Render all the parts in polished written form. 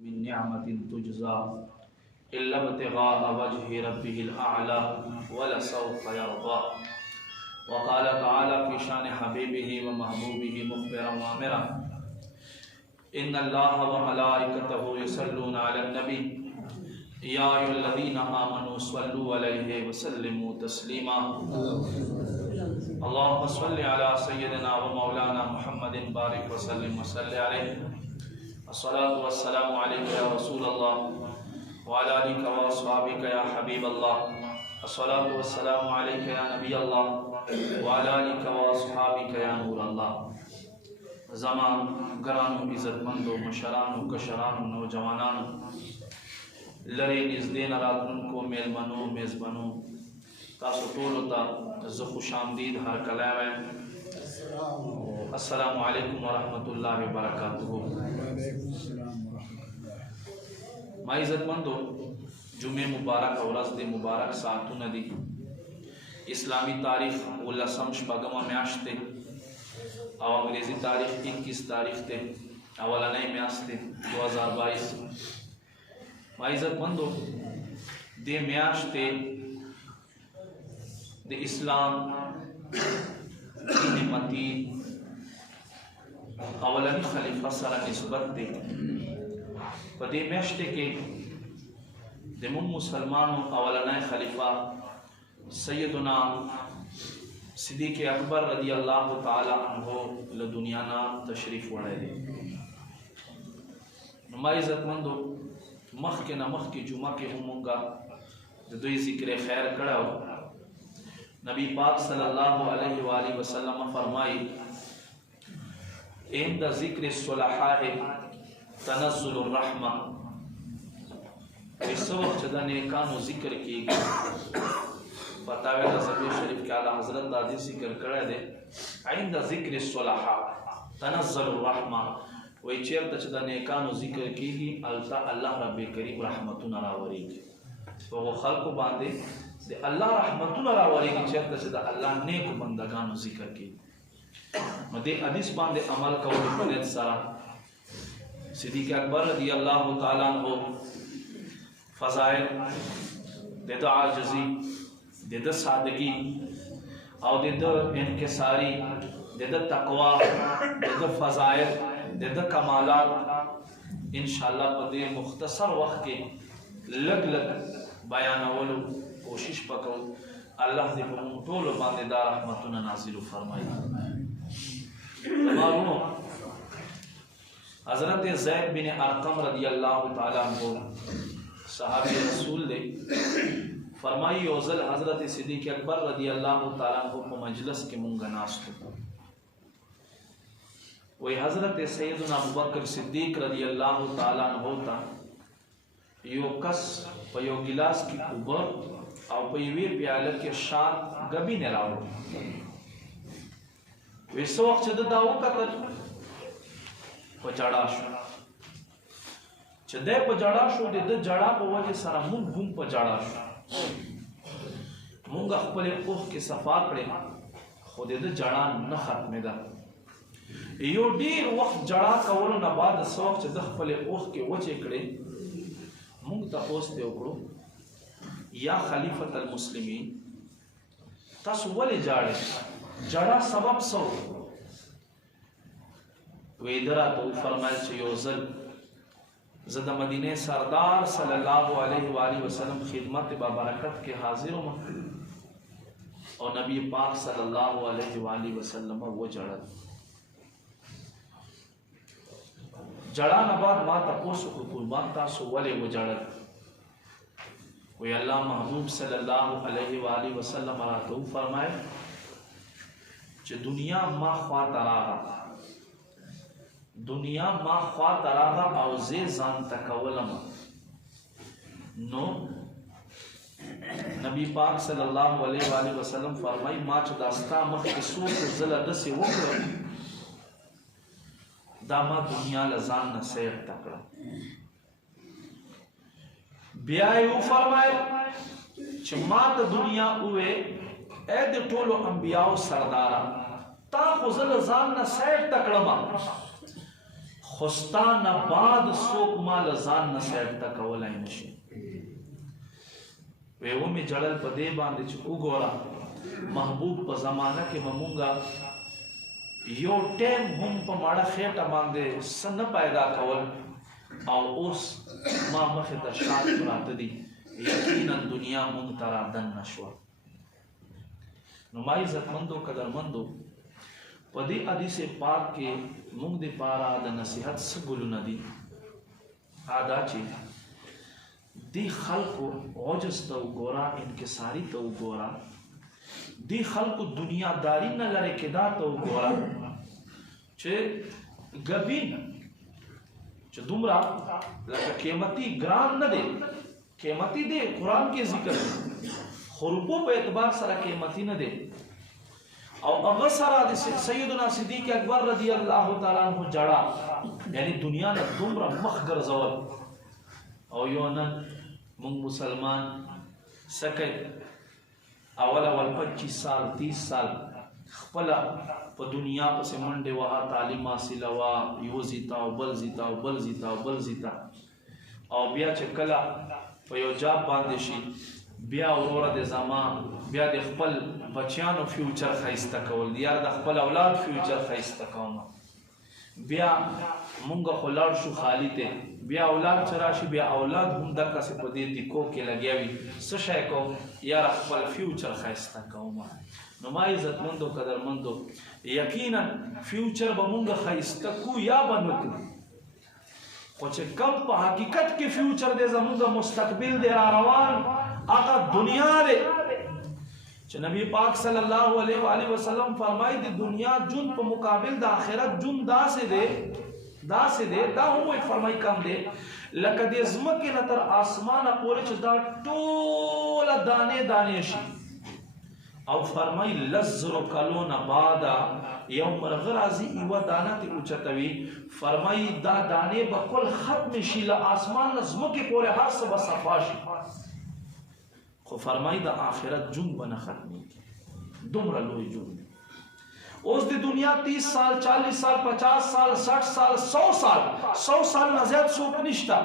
من نعمة تجزى إلا ابتغاء وجه ربه الأعلى ولسوف يرضى. وقال تعالى في شان حبيبه ومحبوبه مخبرا وامرا إن الله وملائكته يصلون على النبي يا أيها الذين آمنوا صلوا عليه وسلموا تسليما. اللهم صل على سيدنا ومولانا محمد بارك وسلم وصل عليه. الصلاة والسلام عليك يا رسول الله وعلى آلك وأصحابك يا حبيب الله. الصلاة والسلام عليك يا نبي الله وعلى آلك وأصحابك يا نور الله. زمان گرانو عزت مندو مشرانو کشرانو نوجوانانو لری نزدین راتن کو میل منو میزبنو تاسو ټولو ته زه خوش آمدید هر کله وایم. السلام علیکم ورحمۃ اللہ وبرکاتہ. ما عزت مندو جمعه مبارک ورځ د مبارک ساعتونه دي. اسلامی تاریخ 19 شپږمه میاشت ده او انګریزی تاریخ 21 تاریخ ده، اولنۍ میاشت ده 2022. ما عزت مندو د میاشت د اسلام نعمتی اولنی خلیفہ سره نسبت ده. په دې میاشت کې د موږ مسلمانو اولنی خلیفہ سیدنا صدیق اکبر رضی اللہ تعالی عنہ له دنیا نا تشریف وړی دی. نو ما عزت مندو مخکې نه مخکې جمعه کې هم مونږه د دوی ذکر خیر کړی. نبی پاک صلی اللہ علیہ وآلہ وسلم فرمائی عند ذکر الصلحاء تنزل الرحمہ. اس وقت د نیکانو ذکر کیږي. فتاوی رضوی شریف کے اعلیٰ حضرت دادی ذکر کرے دے عند ذکر الصلحاء تنزل الرحمہ. وی چیر تا چدا نیکانو ذکر کی گی التا اللہ رب کریم رحمتون راوری گی. وہ خلق باندے دے اللہ رحمتون راوری گی چیر تا چدا اللہ نیک بندگانو ذکر کی. دے حدیث باندے عمل کولی پلیت سارا صدیق اکبر رضی اللہ تعالیٰ عنہ فضائل دے دا عاجزی دے دا سادگی او دے دا انکساری دے دا تقوی دے دا فضائل دے دا کمالات انشاءاللہ پا دے مختصر وقت کے لگ بیانولو کوشش پکو. اللہ دے پا مطول باندے دا رحمتنا نازل فرمائی. معلوم حضرت زید بن ارقم رضی اللہ تعالیٰ عنہ صحابی رسول دے فرمائی اوزل حضرت صدیق اکبر رضی اللہ تعالیٰ عنہ کو مجلس کے منگا ناستو. وہی حضرت سیدنا ابوبکر صدیق رضی اللہ تعالیٰ عنہ تا یو کس پا یو گلاس کی اوبر او پا یوی پیالر کے شاد گبی نراؤ. ویسا وقت چھ داو قتل پا جڑا شو چھ دے پا جڑا شو دے دے جڑا پا وجہ سارا منگ بھوم پا جڑا شو. مونگا خپل اوخ کے صفا کرے خود دے جڑا نہ ختم دا. یو ډیر وقت جڑا کولو نه بعد سوق چې د خپل اوخ کې وچې کړي مونږ تاسو ته وکړو یا خلیفۃ المسلمین تاسو ولې جاړې جڑا سبب سو. ویدرا تو فرمایل چې یو ځل زد مدینه سردار صلی اللہ علیہ وآلہ وسلم خدمت بابرکت کے حاضر ہوں اور نبی پاک صلی اللہ علیہ وآلہ وسلم وہ جڑا نباد ما تپوسو کو قربان تاسو ولی وہ جڑا. وی اللہ محبوب صلی اللہ علیہ وآلہ وسلم راتو فرمائے کہ دنیا ما خواہ تراغا دنیا ما خواہ تراغا او زی زان تکولم. نو نبی پاک صلی اللہ علیہ وآلہ وسلم فرمائی ما چھ داستا مخ کسوک زلد سے وکر دا ما دنیا لزان نسیر تکڑا. بیائیو فرمائی چھ ما تا دنیا اوے اے دے ٹولو انبیاء سردارا تا خزل زان نسیر تکڑا ما خوستا نه بعد څوک مال ځان نه سیټ تا کولای نشي. وی ومې جړل په دې باندې چې وګوره محبوب په زمانه کې مونږه یو ټیم هم په ماړه خېټه باندې څه نه پیدا کول او اوس ما مخې ته شات پراته دي، یقینا دنیا مونږ ته رادننه شوه. نو ما عزتمندو قدرمندو په دې حدیث پاک کې مونږ دپاره د نصیحت څه ګلونه دي. دا چې دی خلقو عجز ته وګوره، انکساری ته وګوره، دی خلقو دنیاداری نه لرې کېدا ته وګوره چې ګبین چې دومره لکه قیمتي ګران نه دی، قیمتي دی قرآن کې ذکر دی خو روپو په اعتبار سره قیمتي نه دی. او هغه سره د سیدنا صدیق اکبر رضی الله تعالی عنہ جړه، یعنی دنیا نه دومره مخ ګرځول. او یو نن مونږ مسلمان سکه اول 25 سال 30 سال خپل په دنیا پسې منډه وها، تعلیم حاصل وا، یو زیتا او بل زیتا او بل زیتا او بل زیتا، او بیا چې کله په یو جاب باندې شي بیا وروره د زمان بیا د خپل بچیانو فیوچر ښایسته کول، یا د خپل اولاد فیوچر ښایسته کوم. بیا مونږ خو لاړ شو خالی ته، بیا اولاد چې راشي بیا اولاد هم دقسې په دې دیکو کې لګیا وي څه شی کوم یاره خپل فیوچر ښایسته کوم. نو ما عزتمندو قدرمندو یقینا فیوچر به مونږ ښایسته کو یا به نه کو، خو چې کم په حقیقت کې فیوچر دی زمونږ مستقبل دی را روان هغه دنیا دی چې نبی پاک صلی الله علیه و آله وسلم فرمایي د دنیا جون په مقابل د آخرت جون داسې دی دا هم فرمایي کم دی لکه د ځمکې نه تر اسمانه پورې چې دا ټوله دانې دانې شي. او فرمایي لزرو کلونه بعده یو مرغه راځي یوه دانه ترې اوچتوي، فرمایي دا دانې به کل ختم شي له اسمان نه ځمکې پورې هر څه به صفا شي، خو فرمایي د آخرت جون به نه ختمېږي، دومره لوی جون. اوس د دنیا 30 سال 40 سال 50 سال 60 سال 100 سال نه زیات څوک نشته.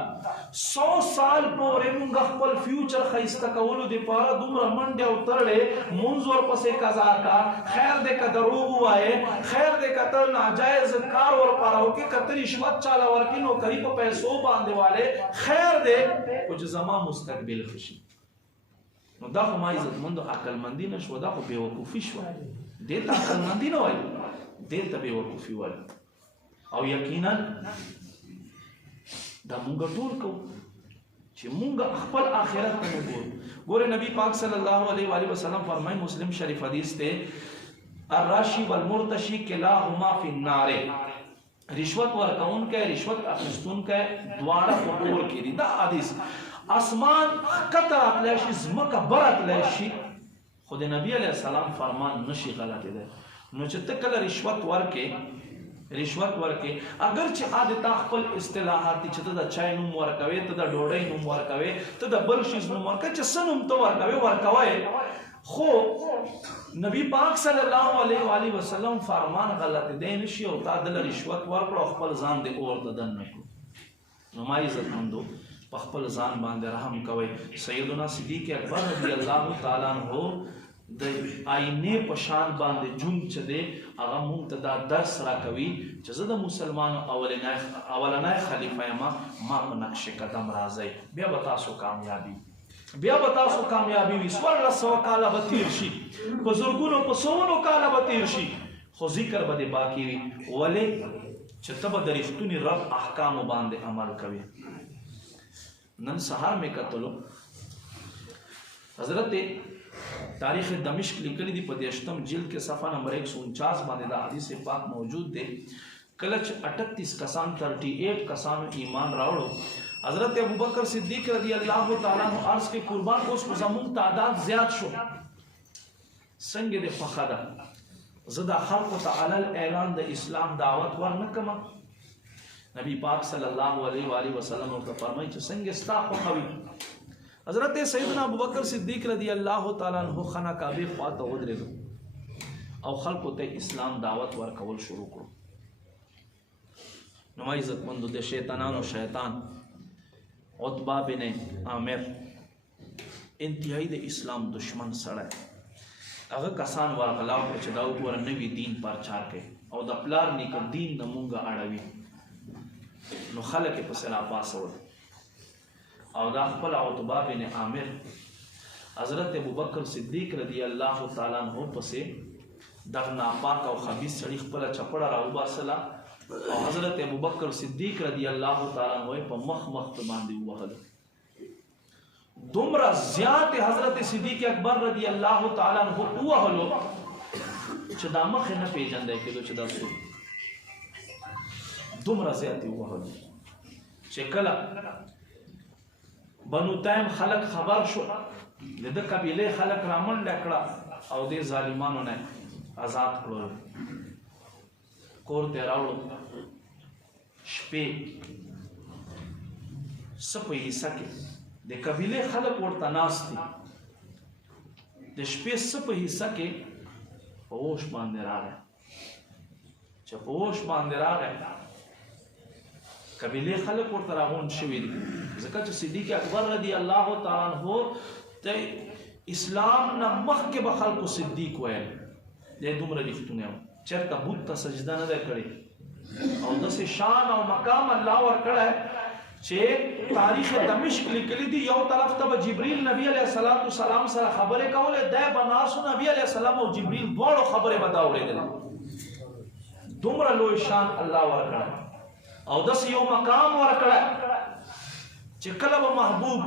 100 سال پورې موږ خپل فیوچر ښایسته کولو دپاره دومره منډې او ترړې مونځ ورپسې قضا کا، خیر دی که دروغ ووایې، خیر دی که ته ناجایز کار ورپاره وکړې، که ته رشوت چاله ورکړې نوکري په پیسو باندې والې، خیر دی خو چې زما مستقبل ښه شي. نو دا خو ما عزتمندو عقلمندي نه شوه، دا خو بېوقوفي شوه. دې ته عقلمندي نه وایي، دې ته بېوقوفي وایي. او یقینا دا مونږ ټول کوو چې مونږ خپل آخرت ته وګورو. ګوره نبی پاک صلی الله علیه و آله وسلم فرمایي، مسلم شریف حدیث دی، الراشی والمرتشی کلاهما فی النار. رشوت ورکوونکی رشوت اخیستونکی دواړه په اور کې دي. دا حدیث اسمان ښکته راتلی شي ځمکه برتلی شي خو د نبی علیه السلام فرمان نشي غلطېدی. نو چې ته کله رشوت ورکې اگر چې تا خپل اصطلاحات دي چې ته د چای نوم ورکوې، ته د ډوډۍ نوم ورکوې، ته د بل شیز نوم ورکوې، چې څه نوم ته ورکوې، خو نبی پاک صلی الله علیه و آله وسلم فرمان غلطېدی نشي او تا دله رشوت ورکړو او خپل ځان د اور ته دننه کړو. نو ما عزتمندو په خپل ځان باندې رحم کوئ. سیدنا صدیق اکبر رضی الله تعالی عنہ د آینې په شان باندې جون چې دی هغه مونږ ته دا درس راکوي چې زه د مسلمانو اولنی خلیفه یم، ما په نقش قدم راځئ، بیا به تاسو کامیابي وي. 1400 کاله به تیر شي، په زرګونو په سوونو کاله به تیر شي، خو ذکر به دې باقي وي. ولې چې ته به د رښتوني رب احکامو باندې عمل کوي. نن سهار مې کتلو حضرت تاریخ دمشق لیکلی دی په 8م جلد کې صفحه نمبر 149 باندې دا حدیث پاک موجود دی. کله چې 38 کسان 38 کسانو ایمان راوړو، حضرت ابوبکر صدیق رضی الله تعالی عنہ عرض کې قربان اوس په زمون تعداد زیات شو، څنګه دې خوښه ده زه د خلقو ته علل اعلان د اسلام دعوت ورنکړم. نبی پاک صلی الله علیه و آله وسلم ورته فرمایي چې څنګه ستا خوښه وي. حضرت سیدنا ابوبکر صدیق رضی الله تعالی عنہ خانه کعبه خواته ودرېدو او خلقو ته اسلام دعوت ورکول شروع کړو. نو عزت مندو د شیطانانو شیطان عتبہ بن عامر انتہائی د اسلام دشمن سړی هغه کسان ورغلاو کړ چې دا وګوره نوی دین پرچار کوي او د پلار نیکه دین نه مونږه اړوي نو خلک یې پسې راپاڅول او دا خپل عتبہ بن عامر حضرت ابوبکر صدیق رضی الله تعالی عنہ پسې دغه ناپاک او خبیث سړي خپله چپړه راوباسله او حضرت ابوبکر صدیق رضی الله تعالی عنہ په مخ په باندې ووهله دومره زیات حضرت صدیق اکبر رضی الله تعالی عنہ ووهلو چې دا مخ نه پیژندای کېدو چې دا څوک دومره زیات ووهلو چې کله بنو تایم خلق خبر شو د قبیله خلق رامنډه کړه او د ظالمانو نه آزاد کړل کور ته راوړو شپې سپې حصہ کې د قبیله خلق ورته ناست دي د شپې سپې حصہ کې په اوش باندې راغی چې په اوش باندې راغی قبیله خلق ورته راغون شوي دي ځکه چې صدیق اکبر رضی الله تعالی عنہ ته اسلام نه مخکې به خلکو صدیق ویل دی دومره رښتونی چرته بت ته سجده نه ده کړې او داسې شان او مقام الله ورکړی چې تاریخ دمشق لیکلی دي یو طرف ته به جبریل نبی علیه السلام سره خبرې کولې دی به ناسو نبی علیه السلام او جبریل دواړو خبرې به دا اورېدلې دومره لوی شان الله ورکړی او داسې یو مقام ورکړی چې کله به محبوب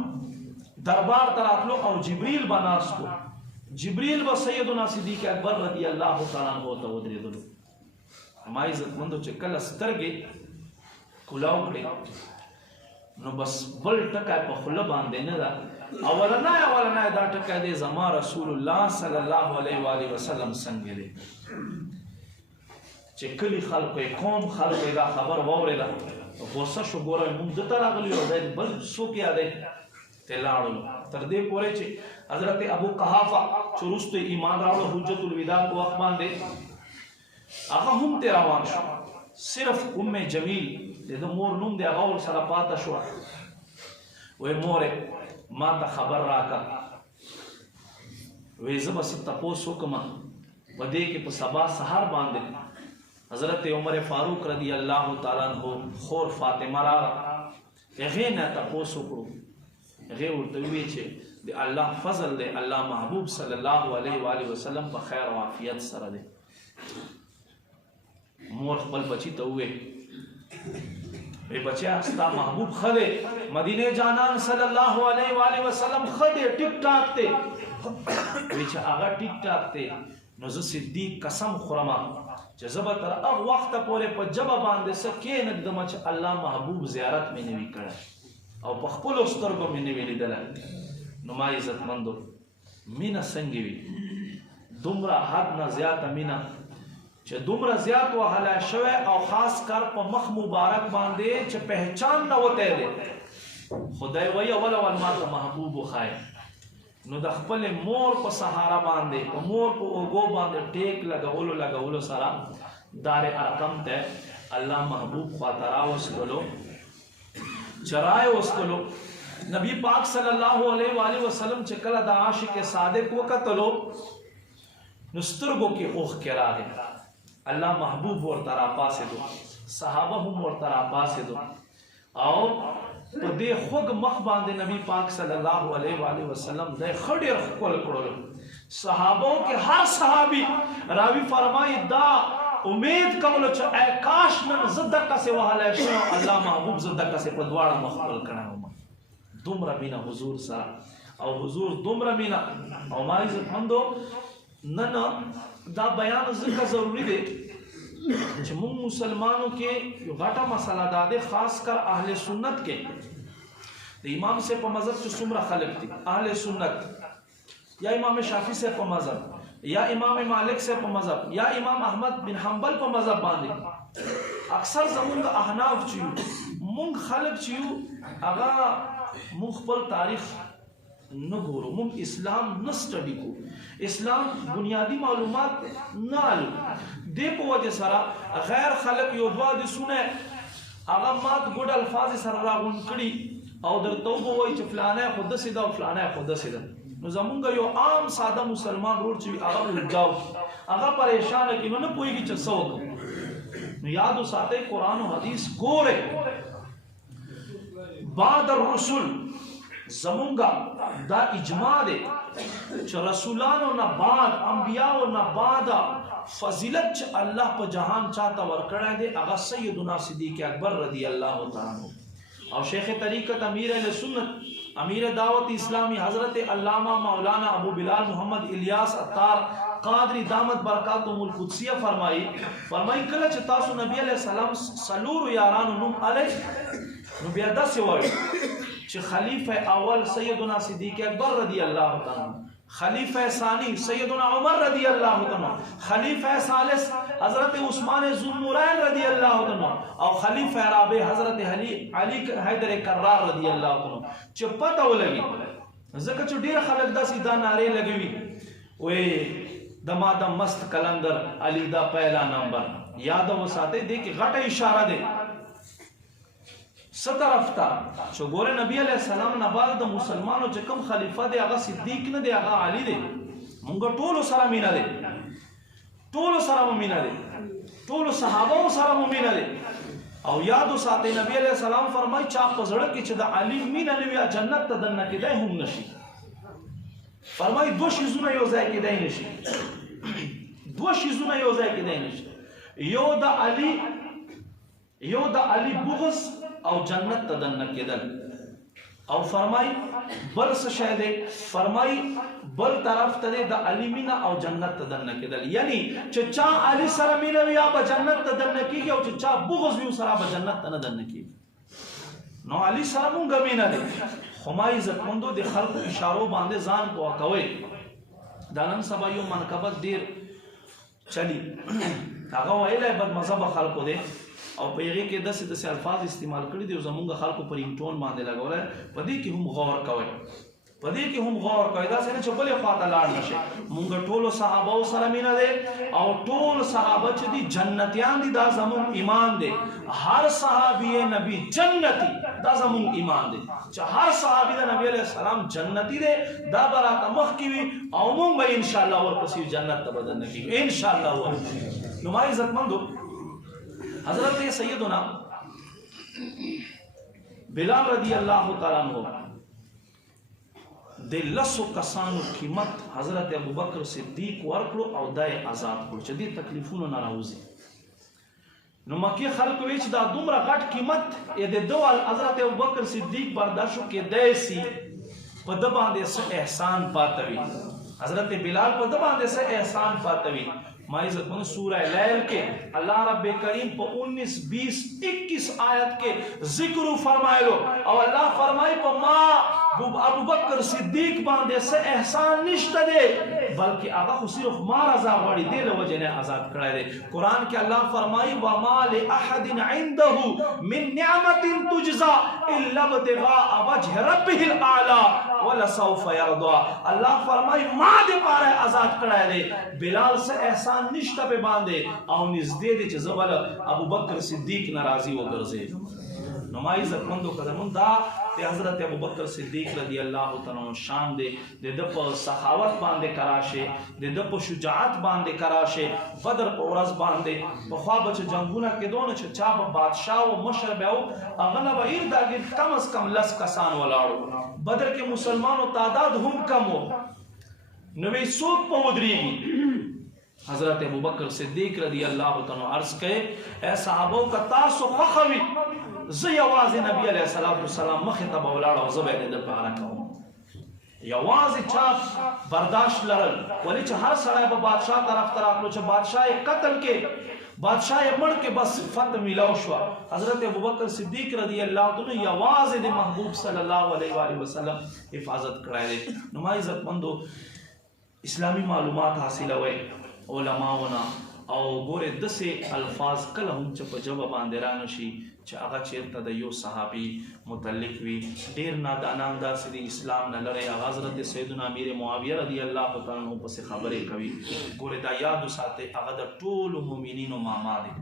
دربار ته راتلو او جبریل به ناست و جبریل و سیدنا صدیق اکبر رضی الله تعالی عنہ ته ودرېدلو ما عزت مندو چې کله سترګې کلاو کړې نو بس بل ټکی په خوله باندې نه ده اولنی دا ټکی دی زما رسول الله صلی الله علیه و آله وسلم څنګه دی چې کلی خلکو یې قوم خلکو یې دا خبر واورېده غوسه شو ګوره مونږ دته راغلي یو دی بل څوک یادی ته لاړلو تر دې پورې چې حضرت ابو قحافه چې وروسته ایمان راوړ حجت الوداع په وخت باندې هغه هم ته روان شو صرف ام جمیل د مور نوم دی هغه سره پاته شو وې مورې ما ته خبر راکړه وې زه به څه تپوس وکړم په دې کې په سبا سهار باندې حضرت عمر فاروق رضی الله تعالی عنہ خور فاطمه راغله هغې نه تپوس وکړو هغې ورته وویل چې د الله فضل دی الله محبوب صلی الله علیه و آله وسلم په خیر او عافیت سره دی مور خپل بچی ته وویل وی بچیا ستا محبوب ښه دی مدینه جانان صلی الله علیه و آله وسلم ښه دی ټیک ټاک دی وی چې هغه ټیک ټاک دی نو زه صدیق قسم خورم چې زه به تر هغه وخته پورې په ژبه باندې څه کښېنږدم چې الله محبوب زیارت مې نه وي کړی او په خپلو سترګو مې نه وي لیدلی نو ما عزتمندو مینه څنګه وي دومره حد نه زیاته مینه چې دومره زیات وهلی شوی او خاص کر په مخ مبارک باندې چې پہچان نه وتی دی خدای وایي اول ما ته محبوب وښایه نو د خپلې مور په سهاره باندې په مور په اوږو باندې ټیک لګولو سره دار ارقم ته الله محبوب خواته راوستلو چرای وستلو نبی پاک صلی الله علیه و آله وسلم چې کله د عاشق صادق وکتلو نو سترګو کې اوښکې راغلې الله محبوب ورته راپاڅېدو صحابه هم ورته راپاڅېدو او په دې خوږ مخ باندې نبی پاک صلی الله علیه و آله وسلم د ښه ډېر ښکل کړلو صحابو کې هر صحابي راوي فرمایي دا امید کولو چې ای کاش نن زه دقسې وهلی شم الله محبوب زه دقسې په دواړه مخ خپل کړی وم دومره مینه حضور سره او حضور دومره مینه او ما عزتمندو نن دا بیان ځکه ضروري دی چې موږ مسلمانو کې یو غټه مسله دا دی خاص کر اهل سنت کې د امام صاحب په مذهب چې څومره خلک دي اهل سنت یا امام شافعي صاحب په مذهب یا امام مالک سے په مذهب یا امام احمد بن حنبل په مذهب باندې اکثر زمونږ احناف چې یو مونږ خلک چې یو هغه مونږ خپل تاریخ نه ګورو مونږ اسلام نه سټډي کوو اسلام بنیادی معلومات نه لرو دې په وجه سره غیر خلک یو دوه حدیثونه هغه مات ګډ الفاظ سره راغون کړي او درته وایي چې فلانه خو داسې ده او فلانه خو داسې ده. نو زمونږ یو عام ساده مسلمان ورور چې هغه الګاو هغه پریشان کی نو نه پوهیږي چې څه وکړو. نو یاد وساتئ قرآن او حدیث ګوره بعد الرسل زمونږ دا اجماع دی چې رسولانو نه بعد انبیاءو نه بعد فضیلت چې الله په جهان چاته ورکړی دی هغه سیدنا صدیق اکبر رضی الله تعالی عنہ او شیخ طریقت امیر اہل سنت امیر دعوت اسلامی حضرت علامہ مولانا ابو بلال محمد الیاس عطار قادری دامت برکاتهم القدسیہ فرمائی کله چې تاسو نبی علیہ السلام سلور یارانو نوم علی نو بیا داسې وایي چې خلیفہ اول سیدنا صدیق اکبر رضی اللہ تعالی خلیفہ ثانی سیدنا عمر رضی اللہ تعالی خلیفہ ثالث حضرت عثمان ذوالنورین رضی اللہ تعالی او خلیفہ رابع حضرت علی حیدر کرار رضی اللہ تعالی چې پته ولګي ځکه چې ډیر خلک داسې دا نعرې لګوي وې د ماده مست کلندر علی دا پہلا نمبر یاد وساتئ دې کې غټه اشاره ده سترف تا چې ګوره نبی علیہ السلام نه بعد د مسلمانو چې کوم خلیفہ دی هغه صدیق نه دی هغه علی دی. مونږ ټول سره مینا دی ټول سره مینا دی ټول صحابه سره مینا دی. او یاد وساتئ نبی علیہ السلام فرمای چا په زړه کې چې د علی مینا نه وي جنت ته دنه کېدای هم نشي. فرمای دو شیزونه یو ځای کېدای نشي دو شیزونه یو ځای کېدای نشي یو د علی بغض او جنت ته دنه کېدل او فرمای بل څه شی دی فرمای بل طرف ته د علی مینا او جنت ته دنه کېدل یعنی چې چا علی سره مینا وي یا به جنت ته دنه کېږي او چې چا بغض وي سره به جنت ته نه دنه کېږي. نو علی سره مونږ مینا دی خو ما عزتمندو د خلکو اشارو باندې ځان پوه کوئ. دا نن سبا یو منقبت ډیر چلی هغه ویلی بد مذهبه خلکو دی او په هغې کې داسې الفاظ استعمال کړي دي او زمونږ خلکو په رینګ ټون باندې لګولی. په دې کې هم غور کوئ داسې نه چې بلې خواته لاړ نشئ. مونږ ټولو صحابو سره مینه دی او ټول صحابه چې دي جنتیان دي دا زمونږ ایمان دی. هر صحابي نبی جنتی دا زمونږ ایمان دی چې هر صحابي د نبی علیہ السلام جنتی دی دا به راته مخکې وي او مونږ به انشاءالله ورپسې جنت ته به دننه کېږو انشاءالله. نو ما عزتمندو حضرت سیدنا بلال رضی اللہ تعالیٰ عنہ د لسو کسانو قیمت حضرت ابوبکر صدیق ورکړو او دای آزاد کړو چې دې تکلیفونو نه راوځي. نو مکی خلکو وی چې دا دومره غټ قیمت یې د دوال حضرت ابوبکر صدیق برداشت کېدای سي په د باندې څه احسان پاتوي حضرت بلال په د باندې څه احسان پاتوي. ما عزت من سورہ لیل کے اللہ رب کریم پا 19 20 21 آیت کے ذکر فرمائے لو اور اللہ فرمائے پا ما ابو بکر صدیق باندے سے احسان نشتا دے بلکہ آقا خو صرف مار عذاب وڑی دے لوجہ نے عذاب کرائی دے. قرآن کے اللہ فرمائے وَمَا لِأَحَدٍ عِنْدَهُ مِن نِعْمَةٍ تُجْزَى إِلَّا ابْتِغَاءَ وَجْهِ رَبِّهِ الْأَعْلَى وَلَسَوْفَ يَرْضَى. اللہ فرمائے ماں دے پارے عذاب کرائی دے بلال سے احسان نشتا پہ باندے او نزدے دے چھ زبال ابو بکر صدیق ناراضی و گرزے. نمائی زکمندو قدمون دا تے حضرت ابو بکر صدیق رضی اللہ تعالیٰ شان دے دپ سخاوت باندے کراشے دے دپ شجاعت باندے کراشے بدر پورز باندے بخواب چھ جنگونا کے دون چھ چاب بادشاہ و مشرب او اغنب ارداگی کم از کم 10 کسان ولاڑو. بدر کے مسلمانوں تعداد ہم کم ہو نوی سوک پودری گی. حضرت ابو بکر صدیق رضی اللہ تعالیٰ عرض کہے اے صحابوں کا تاسو خخوی زی آواز نبی علیہ السلام مخطب اولاڑا و زبید در پارا کہوں یواز چاپ برداشت لرل ولی چھ ہر سڑے با بادشاہ طرف طرف لو چھ بادشاہ قتل کے بادشاہ مڑ کے بس فتح ملاو شوا. حضرت ابوبکر صدیق رضی اللہ عنہ یواز دے محبوب صلی اللہ علیہ وآلہ وسلم حفاظت کرائے دے. نمائی عزت مندو اسلامی معلومات حاصل ہوئے علماؤنا او گورے دسے الفاظ کل ہم چپ جواب باندرانشی چا آغا چیرتا دا یو صحابی متعلق وی دیر نادانان دا سیدی اسلام نہ لڑے. حضرت سیدنا امیر معاویہ رضی اللہ عنہ پس خبرے کوي گورے دا یادو ساتے آغا دا طول مومنین و ماما دے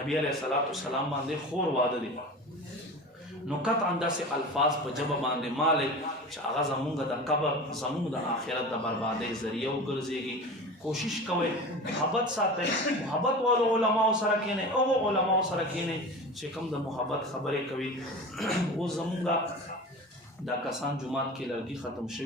نبی علیہ السلام باندے خور وعدہ دے نو قطعا داسې الفاظ په ژبه باندې مالک چې هغه زمونږ د قبر زمونږ د آخرت د بربادۍ ذریعه وګرځېږي. کوشش کوئ محبت ساتئ، محبت والو علماو سره کښېنئ، هغو علماو سره کښېنئ چې کوم د محبت خبرې کوي. اوس زمونږ دا کسان جومات کې لرګي ختم شوي